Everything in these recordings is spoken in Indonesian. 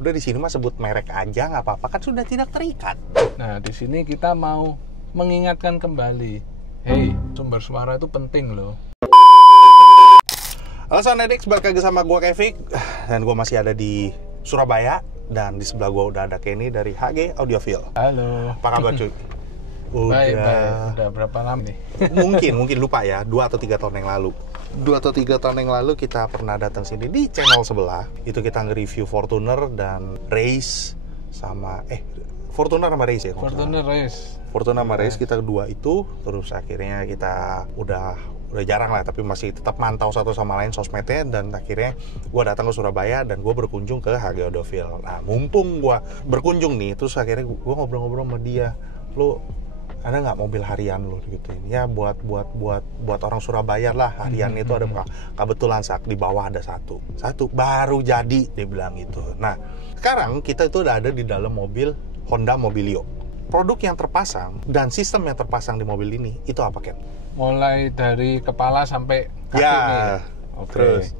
Udah di sini mah sebut merek aja nggak apa-apa, kan sudah tidak terikat. Nah, di sini kita mau mengingatkan kembali, hey, sumber suara itu penting loh. Halo Sound Addicts, balik lagi sama gue Kevik. Dan gue masih ada di Surabaya. Dan di sebelah gue udah ada Kenny dari HG Audiophile. Halo. Apa kabar cuy? Baik. Udah berapa lama nih? Mungkin lupa ya, 2 atau 3 tahun yang lalu. 2 atau 3 tahun yang lalu kita pernah datang sini di channel sebelah. Itu kita nge-review Fortuner dan Race sama Fortuner sama Race ya. Fortuner Race. Fortuner sama Race kita kedua itu, terus akhirnya kita udah jarang lah, tapi masih tetap mantau satu sama lain sosmednya. Dan akhirnya gue datang ke Surabaya dan gue berkunjung ke HG Audiophile. Nah, mumpung gue berkunjung nih, terus akhirnya gue ngobrol-ngobrol sama dia, lo ada nggak mobil harian lo gitu ya, buat orang Surabaya lah, harian itu ada. Kebetulan di bawah ada satu baru jadi, dia bilang gitu. Nah, sekarang kita itu udah ada di dalam mobil Honda Mobilio. Produk yang terpasang dan sistem yang terpasang di mobil ini itu apa, Ken? Mulai dari kepala sampai kaki ya, nih. Oke. Terus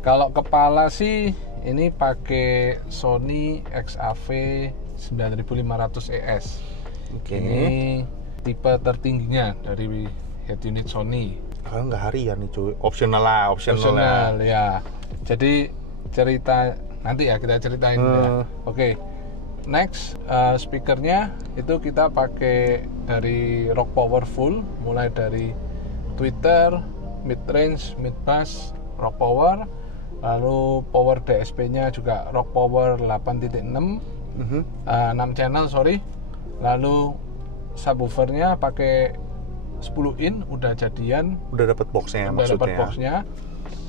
kalau kepala sih ini pakai Sony XAV 9500 ES. Oke. Ini tipe tertingginya dari head unit Sony. Kalau nggak harian nih cuy, optional ya. Jadi cerita nanti ya, kita ceritain ya. Oke. Next, speakernya itu kita pakai dari Rock Power full, mulai dari tweeter, mid range, mid bass, Rock Power, lalu power DSP-nya juga Rock Power 8.6, 6 channel lalu subwoofernya pakai 10 in, udah jadian, udah dapat boxnya maksudnya.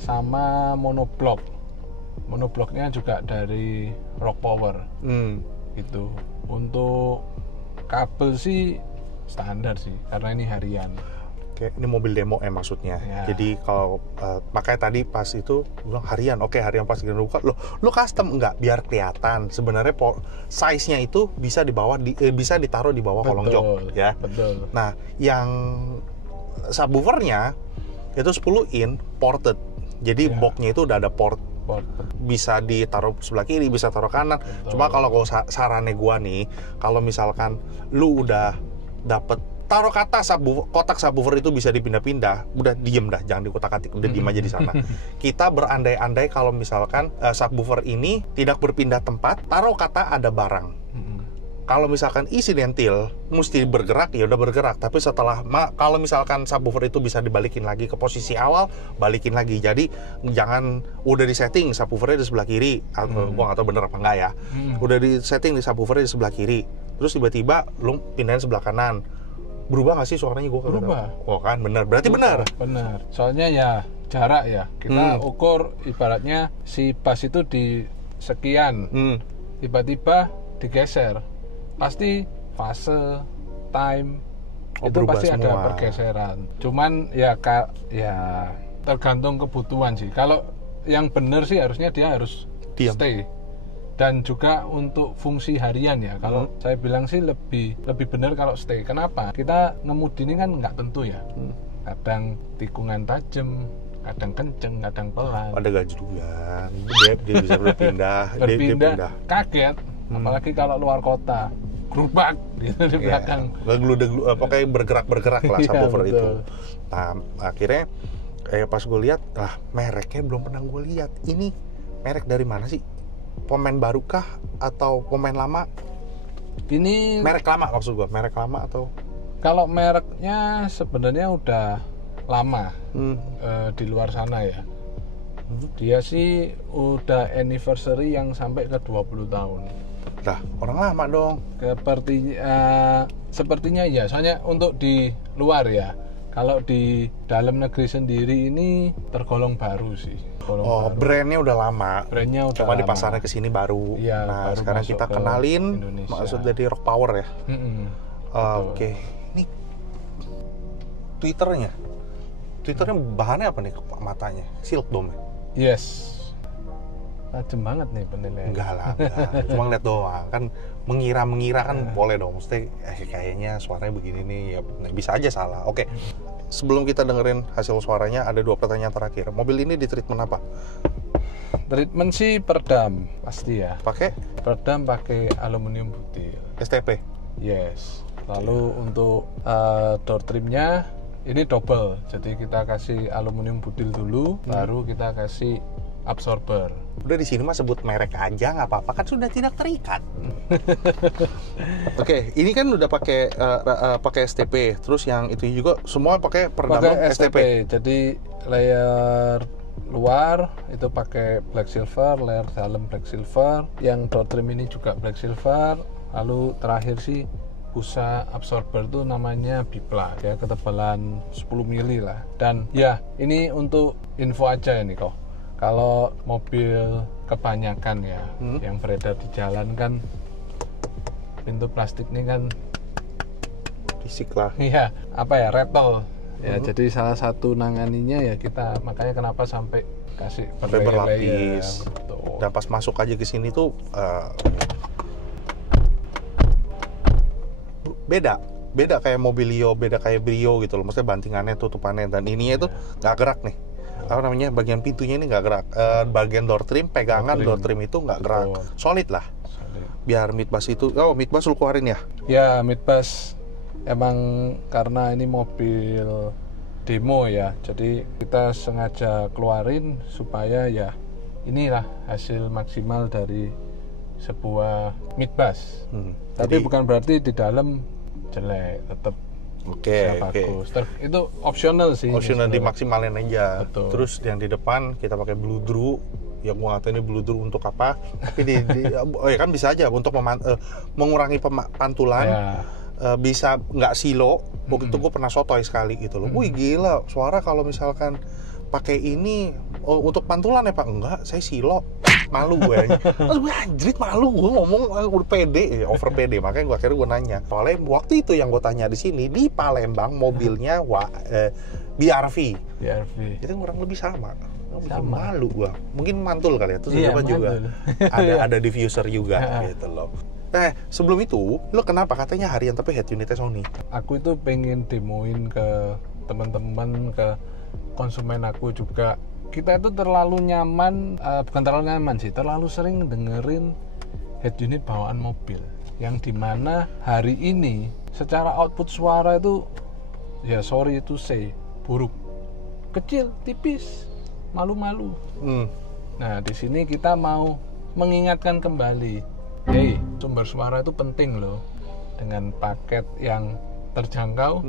Sama monobloknya juga dari Rock Power. Itu untuk kabel sih standar sih, karena ini harian. Oke, ini mobil demo maksudnya. Ya. Jadi kalau makanya tadi pas itu bilang harian, oke harian, pas kita buka, lo custom enggak biar kelihatan. Sebenarnya size-nya itu bisa bisa ditaruh di bawah kolong jok, ya. Betul. Nah, yang subwoofernya itu 10 in ported. Jadi boxnya itu udah ada port. Bisa ditaruh sebelah kiri, bisa taruh kanan. Betul. Cuma kalau sarannya gua nih, kalau misalkan lu udah dapet taruh kata kotak subwoofer itu bisa dipindah-pindah, udah diem dah, jangan dikutak-atik, udah diem aja di sana. Kita berandai-andai kalau misalkan subwoofer ini tidak berpindah tempat, taruh kata ada barang. Kalau misalkan insidental mesti bergerak, ya udah bergerak. Tapi setelah kalau misalkan subwoofer itu bisa dibalikin lagi ke posisi awal, balikin lagi. Jadi jangan udah disetting subwoofernya di sebelah kiri, gua nggak tahu bener apa enggak ya. Udah disetting di subwoofernya di sebelah kiri, terus tiba-tiba lu pindahin sebelah kanan. Berubah nggak sih suaranya? Gua berubah. Oh kan, benar. Berarti benar. Soalnya ya jarak ya. Kita ukur ibaratnya si bass itu di sekian, tiba-tiba digeser. Pasti fase, time, itu pasti semua. Ada pergeseran. Cuman ya tergantung kebutuhan sih. Kalau yang benar sih harusnya dia harus stay. Dan juga untuk fungsi harian ya. Kalau saya bilang sih lebih benar kalau stay. Kenapa? Kita ngemudi ini kan nggak tentu ya. Kadang tikungan tajam, kadang kenceng, kadang pelan. Ada gajrugan, dia bisa berpindah. Dia kaget. Apalagi kalau luar kota, gerubak gitu di belakang. Pokoknya bergerak lah subwoofer itu. Nah, akhirnya pas gue lihat, mereknya belum pernah gue lihat. Ini merek dari mana sih? Pemain baru kah atau pemain lama? Ini merek lama maksud gue, merek lama atau? Kalau mereknya sebenarnya udah lama di luar sana ya. Dia sih udah anniversary yang sampai ke 20 tahun. Lah, orang lama dong. Sepertinya ya, soalnya untuk di luar ya. Kalau di dalam negeri sendiri ini tergolong baru sih. Baru. Brandnya udah lama. Cuma di pasarnya kesini baru. Ya, nah, baru sekarang kita kenalin maksud dari Rock Power ya. Oke. Ini Twitternya bahannya apa nih matanya? Silk dome. Yes. Tajam banget nih penilaian. Enggak lah. Cuma ngeliat doang. Kan mengira kan boleh dong. Mesti kayaknya suaranya begini nih, ya bisa aja salah. Oke. Sebelum kita dengerin hasil suaranya, ada 2 pertanyaan terakhir. Mobil ini di treatment apa? Treatment sih perdam pasti ya. Pakai Perdam pakai aluminium butil. STP. Yes. Lalu untuk door trimnya ini double. Jadi kita kasih aluminium butil dulu, baru kita kasih absorber. Udah di sini mah sebut merek aja nggak apa-apa, kan sudah tidak terikat. Oke, ini kan udah pakai pakai STP, terus yang itu juga semua pakai peredam STP. Jadi layer luar itu pakai black silver, layer dalam black silver, yang door trim ini juga black silver. Lalu terakhir sih busa absorber itu namanya Bipla ya, ketebalan 10 mili lah. Dan ya ini untuk info aja ini kok. Kalau mobil kebanyakan ya yang beredar di jalan kan pintu plastik ini kan fisik lah. iya, apa ya, rattle. Ya, jadi salah satu nanganinya ya kita, makanya kenapa sampai kasih berlapis. Dan pas masuk aja ke sini tuh beda kayak Mobilio, beda kayak Brio gitu loh. Maksudnya bantingannya, tutupannya, dan ininya itu nggak gerak nih. Apa namanya, bagian pintunya ini nggak gerak. Bagian door trim, pegangan door trim itu nggak gerak. Solid lah. Biar midbus itu, midbus lu keluarin ya? Ya, midbus emang karena ini mobil demo ya, jadi kita sengaja keluarin supaya ya inilah hasil maksimal dari sebuah midbus. Tapi bukan berarti di dalam jelek, tetap bagus. Itu optional sih. Optional, dimaksimalin aja. Betul. Terus yang di depan kita pakai bludru. Ya gua nggak tahu ini bludru untuk apa. Tapi ya kan bisa aja untuk mengurangi pantulan. Ya. Bisa nggak silo. Waktu itu gue pernah sotoy sekali gitu loh. Wih gila, suara kalau misalkan pakai ini untuk pantulan ya Pak? Enggak, saya silo. Malu gue. Terus gue anjrit, malu gue ngomong udah pede, over pede. Makanya gue akhirnya gue nanya. Soalnya waktu itu yang gue tanya di sini di Palembang mobilnya BRV. Jadi kurang lebih sama. Malu gue. Mungkin mantul kali ya. Terus apa juga ada diffuser juga gitu loh. Sebelum itu, lo kenapa katanya harian tapi head unitnya Sony? Aku itu pengen demoin ke teman-teman, ke konsumen aku juga. Kita itu terlalu nyaman, bukan terlalu nyaman sih, terlalu sering dengerin head unit bawaan mobil. Yang dimana hari ini secara output suara itu, ya sorry to say, buruk. Kecil, tipis, malu-malu. Nah, di sini kita mau mengingatkan kembali, hey, sumber suara itu penting loh. Dengan paket yang terjangkau,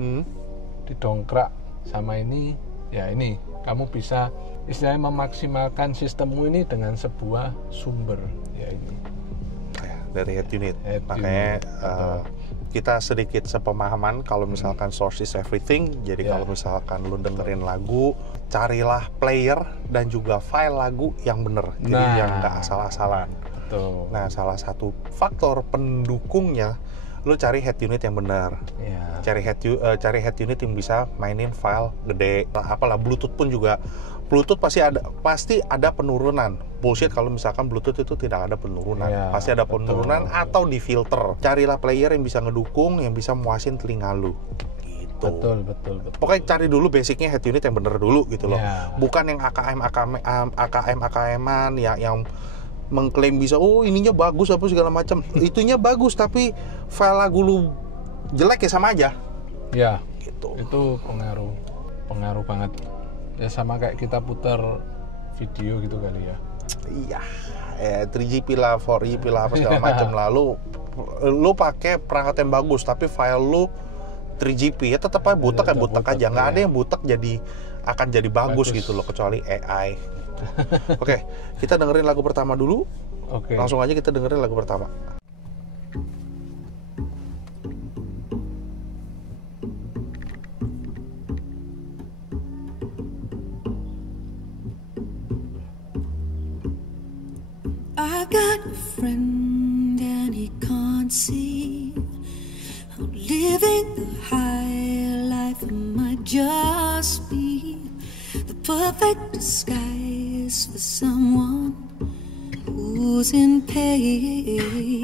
didongkrak sama ini, ya ini kamu bisa istilahnya memaksimalkan sistemmu ini dengan sebuah sumber, ya ini dari head unit. Makanya kita sedikit sepemahaman kalau misalkan source is everything. Jadi kalau misalkan lu dengerin lagu, carilah player dan juga file lagu yang bener, jadi yang nggak asal-asalan. Nah, salah satu faktor pendukungnya, lu cari head unit yang benar. Cari head unit yang bisa mainin file gede. Apalah Bluetooth pun juga. Bluetooth pasti ada penurunan. Bullshit kalau misalkan Bluetooth itu tidak ada penurunan. Pasti ada penurunan atau difilter. Carilah player yang bisa ngedukung, yang bisa muasin telinga lu. Gitu. Betul. Pokoknya cari dulu basicnya head unit yang bener dulu gitu loh. Bukan yang AKM-an yang mengklaim bisa ininya bagus apa segala macam. Itunya bagus tapi file lagu lu jelek ya sama aja. Ya, gitu. Itu pengaruh banget. Ya sama kayak kita putar video gitu kali ya. Iya. 3GP lah, 4GP lah apa segala macam. Lalu lu pakai perangkat yang bagus tapi file lu 3GP ya tetap aja butek aja. Nggak ada yang butek akan jadi bagus gitu loh, kecuali AI. Oke, kita dengerin lagu pertama dulu. Langsung aja kita dengerin lagu pertama. I got a friend and he can't see how living the high life might just be the perfect disguise for someone who's in pain.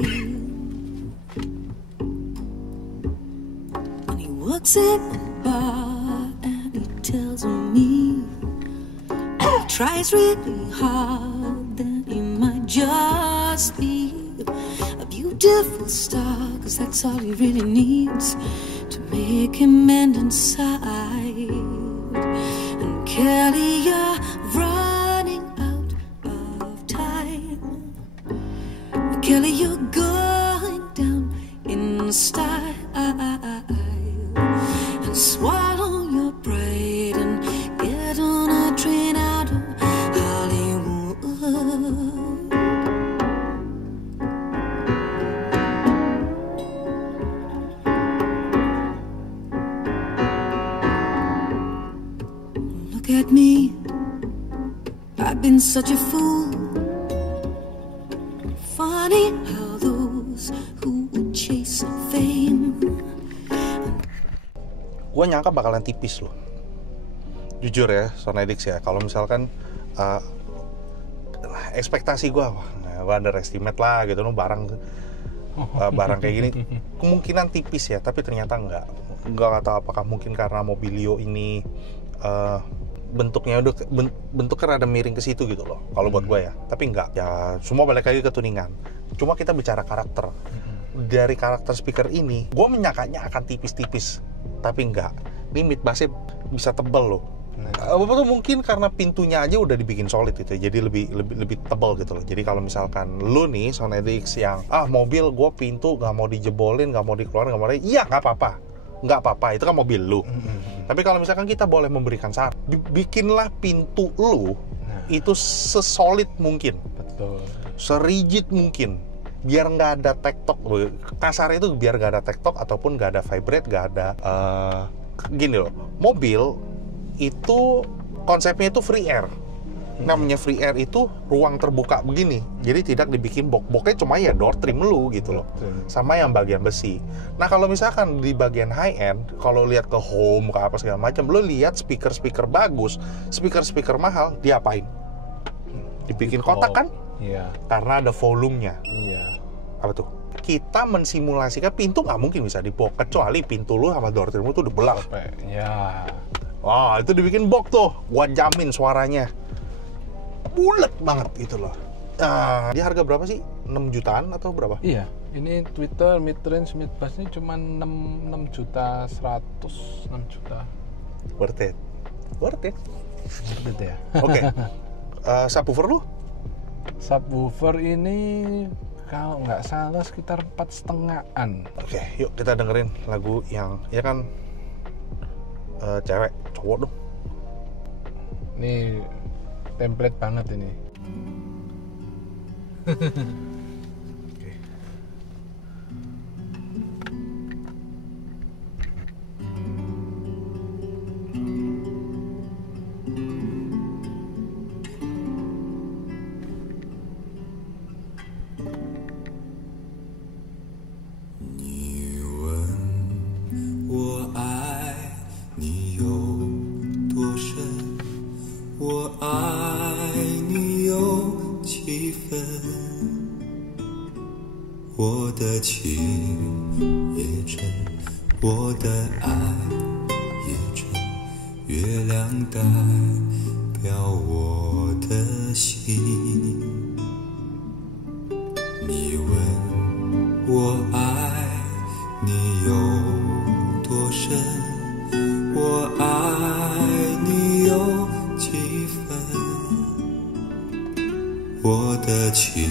When he works in a bar and he tells me he tries really hard just be a beautiful star, 'cause that's all he really needs to make him mend inside. And Kelly, you're running out of time. Kelly, you're going down in style. And swallow your pride and get on a train out of Hollywood. Look at me, I've been such a fool. Funny how those who would chase fame. Gue nyangka bakalan tipis loh, jujur ya, Sonedix ya. Kalau misalkan ekspektasi gue underestimate lah gitu, barang kayak gini kemungkinan tipis ya, tapi ternyata enggak tahu apakah mungkin karena Mobilio ini bentuknya rada miring ke situ gitu loh kalau buat gue ya, tapi enggak ya, semua balik lagi ke tuningan. Cuma kita bicara karakter, dari karakter speaker ini gue menyangkanya akan tipis-tipis, tapi enggak. Ini mid bassnya bisa tebal loh. Mungkin karena pintunya aja udah dibikin solid gitu, jadi lebih tebal gitu loh. Jadi kalau misalkan lu nih Sonedix yang mobil gue pintu nggak mau dijebolin, nggak mau dikeluarin, nggak mau iya nggak apa-apa, itu kan mobil lu. Tapi kalau misalkan kita boleh memberikan saran, bikinlah pintu lu itu sesolid mungkin, betul, serigid mungkin, biar nggak ada tektok. Kasar itu biar nggak ada tektok ataupun nggak ada vibrate, nggak ada gini loh. Mobil itu konsepnya itu free air. Namanya free air itu ruang terbuka begini, jadi tidak dibikin bok-boknya cuma ya door trim lu gitu loh, sama yang bagian besi. Nah kalau misalkan di bagian high end, kalau lihat ke home ke apa segala macam, lu lihat speaker bagus, speaker mahal, diapain? Dibikin kotak kan? Iya. Karena ada volumenya. Iya. Apa tuh? Kita mensimulasikan pintu nggak mungkin bisa dibok, kecuali pintu lu sama door trim lu tuh udah belah. Ya. Wah, itu dibikin box tuh, gua jamin suaranya bulet banget gitu loh. Dia harga berapa sih? 6 jutaan atau berapa? Iya, ini Twitter mid range mid bassnya cuma 6 juta 100, 6 juta. Worth it ya. Oke. Subwoofer lu? Subwoofer ini kalau nggak salah sekitar 4,5-an. Oke, yuk kita dengerin lagu yang ya kan cewek, cowok dong. Ini template banget ini. Oke.我的情也真，我的爱也真，月亮代表我的心。你问我爱你有多深，我爱你有几分，我的情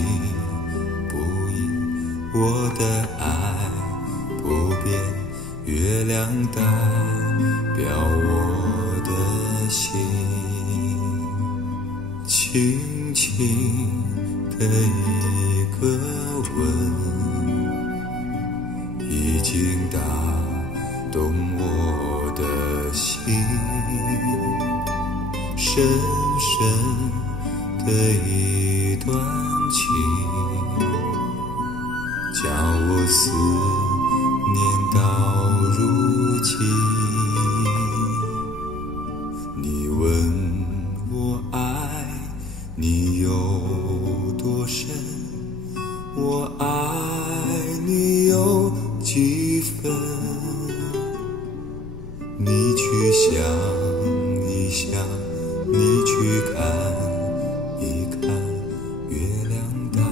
我的爱不变，月亮代表我的心，轻轻的一个吻，已经打动我的心，深深的一段情，叫我思念到如今。你问我爱你有多深，我爱你有几分，你去想一想，你去看一看，月亮代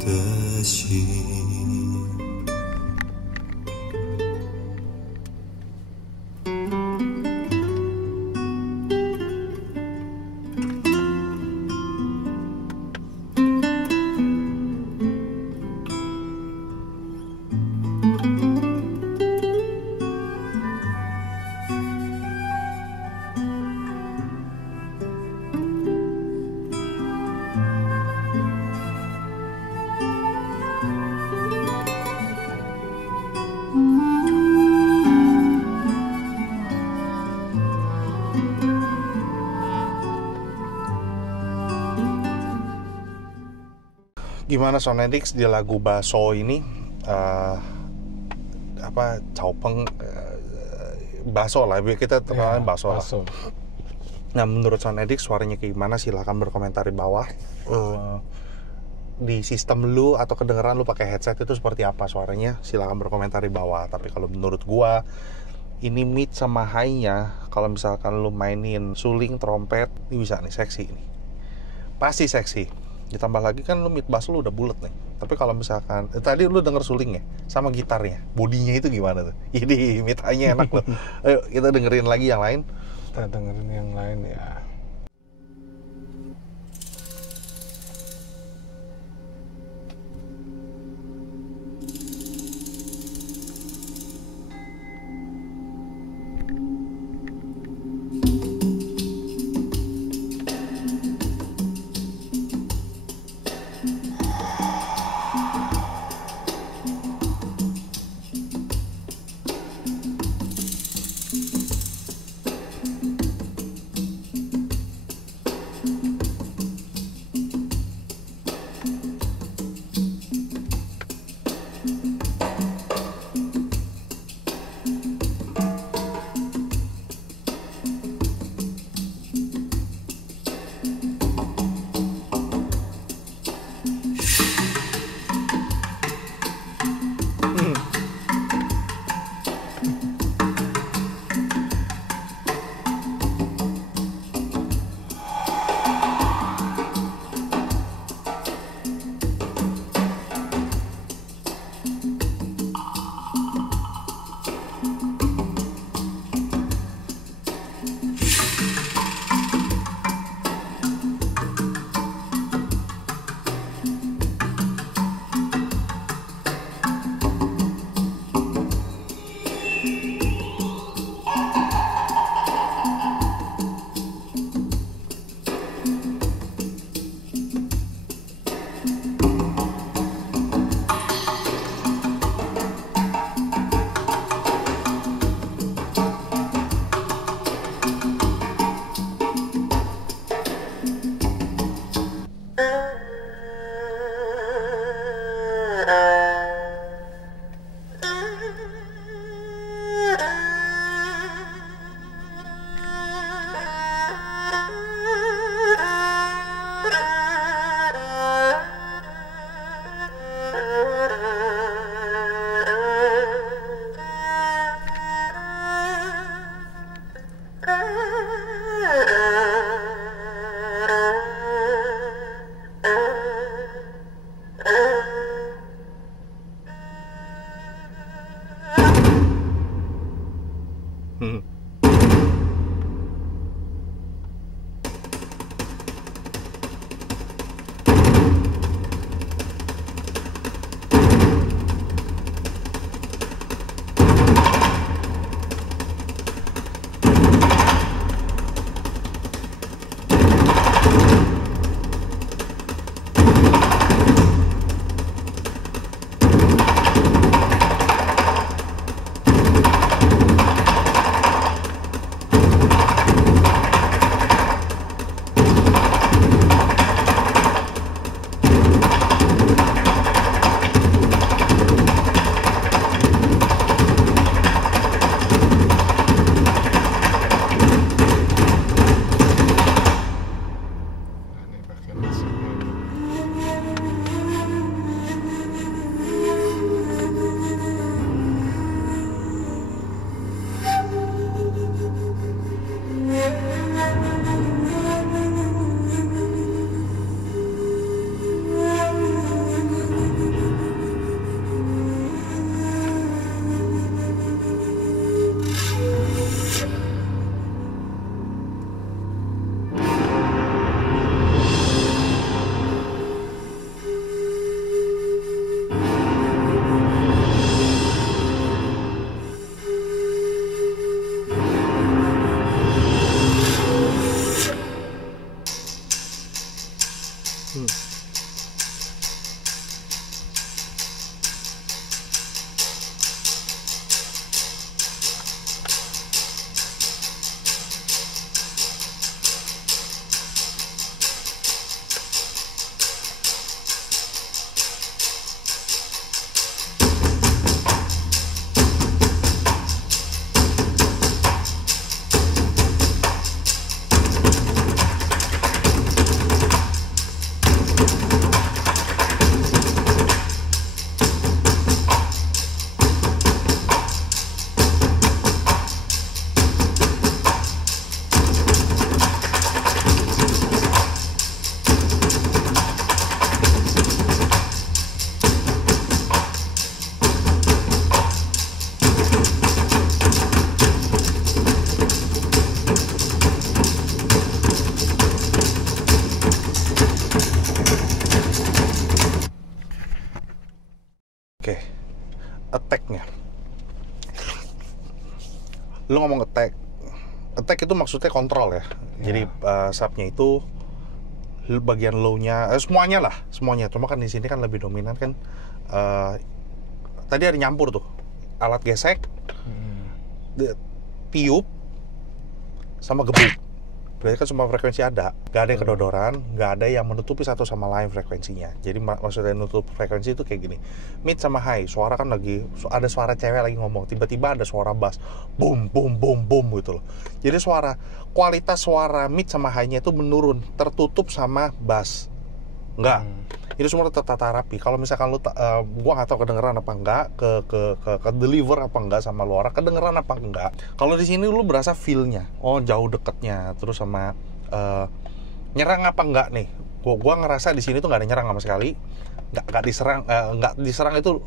的心。Gimana Sonedix di lagu Baso ini Caupeng Baso lah, kita terkenal Baso lah. Nah, menurut Sonedix suaranya kayak gimana? Silahkan berkomentar di bawah. Di sistem lu atau kedengeran lu pakai headset itu seperti apa suaranya? Silahkan berkomentar di bawah. Tapi kalau menurut gua ini mid sama high-nya, kalau misalkan lu mainin suling, trompet, ini bisa nih, seksi nih. Pasti seksi. Ditambah lagi kan lu mid bass lu udah bulet nih. Tapi kalau misalkan tadi lu denger sulingnya sama gitarnya, bodinya itu gimana tuh? Ini mid high-nya enak loh. Ayo kita dengerin lagi yang lain. Kita dengerin yang lain ya. lu ngomong attack itu maksudnya kontrol ya. Jadi subnya itu bagian low-nya semuanya. Cuma kan di sini kan lebih dominan kan. Tadi ada nyampur tuh alat gesek, tiup, sama gebuk. Berarti kan semua frekuensi ada, nggak ada yang kedodoran, nggak ada yang menutupi satu sama lain frekuensinya. Jadi maksudnya nutup frekuensi itu kayak gini, mid sama high, suara kan lagi ada suara cewek lagi ngomong, tiba-tiba ada suara bass, boom boom boom boom gitu loh. Jadi kualitas suara mid sama high-nya itu menurun, tertutup sama bass. Enggak, itu semua tertata rapi. Kalau misalkan lu, gua nggak tahu kedengeran apa enggak, ke deliver apa enggak sama lu orang, kedengeran apa enggak. Kalau di sini lu berasa feel-nya, jauh deketnya, terus sama nyerang apa enggak nih. Gua ngerasa di sini tuh nggak ada nyerang sama sekali, nggak diserang itu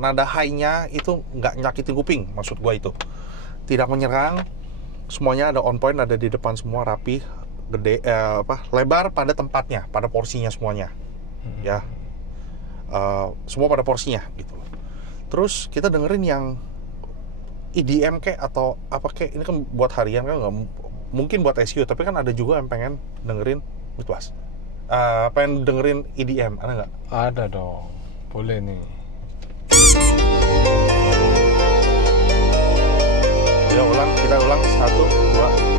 nada high-nya itu nggak nyakitin kuping, maksud gua itu. Tidak menyerang, semuanya ada on point, ada di depan semua rapi. Gede, lebar pada tempatnya, pada porsinya semuanya, ya, semua pada porsinya gitu. Terus kita dengerin yang EDM kek atau apa kek, ini kan buat harian kan nggak mungkin buat SEO, tapi kan ada juga yang pengen dengerin Mitwas, pengen dengerin EDM, ada nggak? Ada dong, boleh nih. Ya kita ulang 1, 2.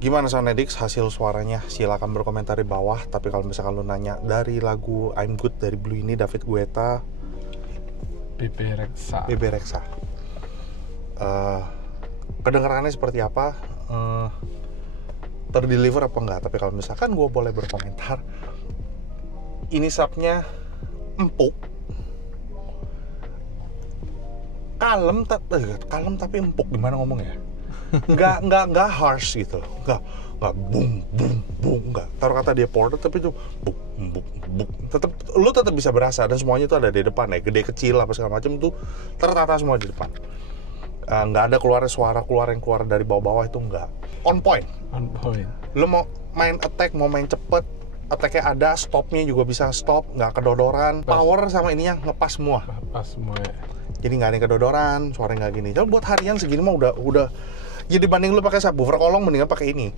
Gimana Sonedix hasil suaranya? Silakan berkomentar di bawah. Tapi kalau misalkan lu nanya dari lagu I'm Good dari Blue ini, David Guetta, Bebe Rexha, kedengarannya seperti apa? Terdeliver apa enggak? Tapi kalau misalkan gue boleh berkomentar, ini subnya empuk, kalem tapi empuk, gimana ngomongnya? Nggak harsh gitu, nggak boom nggak. Taruh kata dia porter tapi itu boom. Lu tetap bisa berasa, dan semuanya itu ada di depan ya, gede kecil apa segala macam itu tertata semua di depan. Nggak ada suara yang keluar dari bawah-bawah, itu nggak. On point. Lu mau main attack, mau main cepet, attack-nya ada, stopnya juga bisa stop, nggak kedodoran. Power sama ininya ngepas semua. Ya. Jadi nggak ada yang kedodoran, suara nggak gini. Jadi buat harian segini mah udah. Jadi banding lu pakai subwoofer kolong, mendingan pakai ini.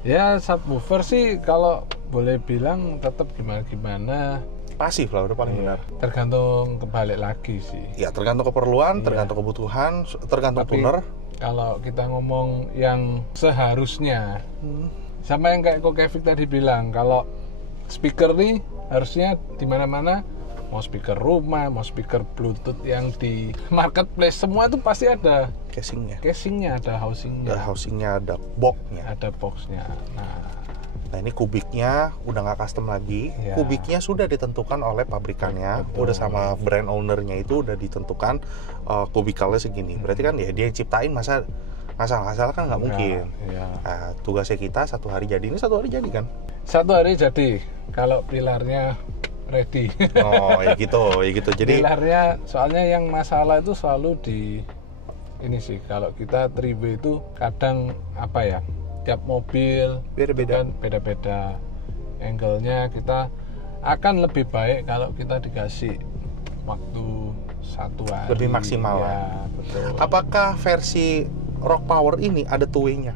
Ya subwoofer sih kalau boleh bilang tetap gimana. pasif lah, udah paling benar. Tergantung kebalik lagi sih. Ya tergantung keperluan, tergantung kebutuhan, tergantung Tapi tuner. kalau kita ngomong yang seharusnya, sama yang kayak Kevik tadi bilang, kalau speaker nih harusnya di mana-mana, mau speaker rumah, mau speaker Bluetooth yang di marketplace, semua itu pasti ada casingnya, ada housingnya, ada boxnya, ada boxnya. Nah ini kubiknya udah nggak custom lagi, kubiknya sudah ditentukan oleh pabrikannya, udah sama brand ownernya itu udah ditentukan kubikalnya segini. Berarti kan ya dia yang ciptain, masa ngasal-ngasal kan nggak mungkin. Nah, tugasnya kita 1 hari jadi, ini 1 hari jadi kan? 1 hari jadi, kalau pilarnya ready. Oh ya gitu. Jadi pilarnya, soalnya yang masalah itu selalu di ini sih, kalau kita 3W itu kadang apa ya, tiap mobil beda-beda angle-nya. Kita akan lebih baik kalau kita dikasih waktu 1 hari lebih maksimal ya, betul. Apakah versi Rock Power ini ada two-way-nya?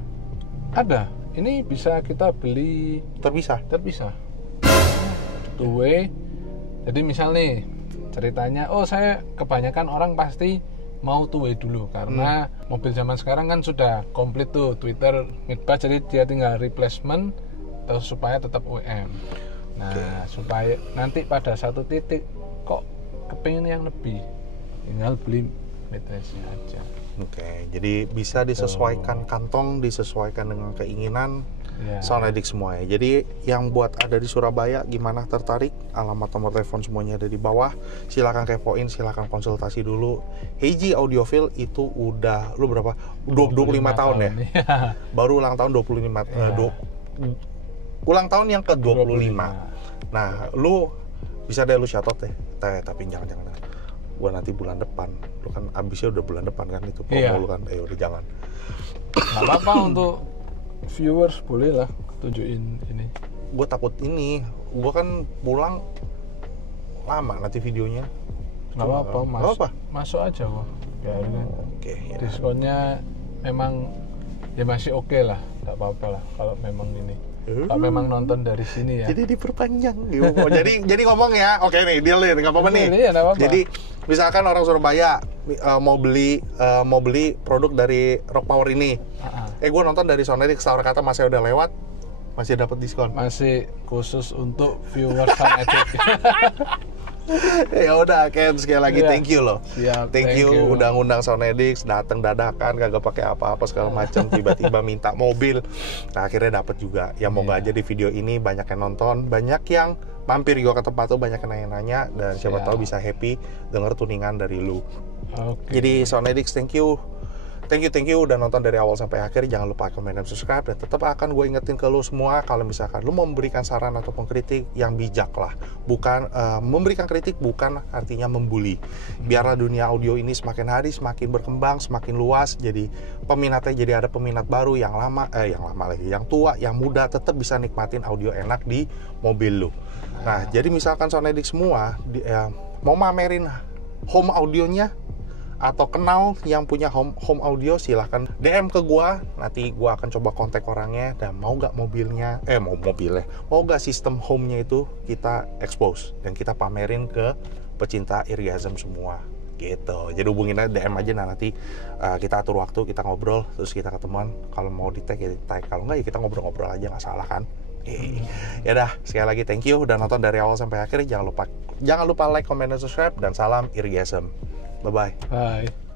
Ada, ini bisa kita beli terpisah two-way. Jadi misal nih ceritanya, saya kebanyakan orang pasti mau two-way dulu karena mobil zaman sekarang kan sudah komplit tuh Twitter mid-batch, jadi dia tinggal replacement terus supaya tetap OEM. Nah, supaya nanti pada satu titik kok kepingin yang lebih, tinggal beli mid-batch-nya aja. Jadi bisa disesuaikan kantong, disesuaikan dengan keinginan Sound Addicts semua ya. Jadi yang buat ada di Surabaya, gimana tertarik, alamat nomor telepon semuanya ada di bawah. Silakan kepoin, silakan konsultasi dulu. Heiji Audiophile itu udah lu berapa? 25 tahun ya. Baru ulang tahun 25 ulang tahun yang ke-25. Nah, lu bisa deh lu shout out deh. Tapi jangan. Gua nanti bulan depan. Lu kan abisnya udah bulan depan kan itu promo lu kan. Udah jangan. Enggak apa-apa untuk viewers, boleh lah tunjukin ini. Gue takut ini, gue kan pulang lama nanti videonya. Nggak apa-apa, masuk aja kok. Biarin ya. Diskonnya memang ya masih oke lah, nggak apa-apa lah kalau memang ini. Kalau memang nonton dari sini ya. Jadi diperpanjang gitu. jadi ngomong ya. Oke nih, deal nggak apa-apa nih. Iya, nggak apa-apa. Jadi misalkan orang Surabaya mau beli produk dari Rock Power ini. Gue nonton dari Sound Addicts, Sound kata masih udah lewat, masih dapat diskon. Masih khusus untuk viewers Sound Addicts. Ya udah, Ken, sekali lagi thank you loh. Siap, thank you udah ngundang Sound Addicts, datang dadakan, kagak pakai apa-apa segala macam, tiba-tiba minta mobil. Nah, akhirnya dapat juga. Ya moga aja di video ini banyak yang nonton, banyak yang mampir juga ke tempat tuh, banyak yang nanya-nanya, dan siapa tahu bisa happy denger tuningan dari lu. Jadi Sound Addicts, thank you udah nonton dari awal sampai akhir. Jangan lupa komen dan subscribe, dan tetap akan gue ingetin ke lu semua, kalau misalkan lu mau memberikan saran ataupun kritik yang bijak lah, bukan memberikan kritik bukan artinya membuli. Biarlah dunia audio ini semakin hari semakin berkembang, semakin luas, jadi peminatnya jadi ada peminat baru, yang tua, yang muda tetap bisa nikmatin audio enak di mobil lu. Nah, jadi misalkan Sound Addicts semua mau mamerin home audionya atau kenal yang punya home audio, silahkan DM ke gua, nanti gua akan coba kontak orangnya, dan mau gak mau gak sistem home-nya itu kita expose dan kita pamerin ke pecinta Eargasm semua gitu. Jadi hubungin aja, DM aja, nanti kita atur waktu, kita ngobrol, terus kita ketemuan. Kalau mau di tag ya di tag, kalau enggak ya kita ngobrol-ngobrol aja, nggak salah kan. Ya dah, sekali lagi thank you udah nonton dari awal sampai akhir. Jangan lupa like, comment, dan subscribe, dan salam Eargasm. Bye-bye. Bye.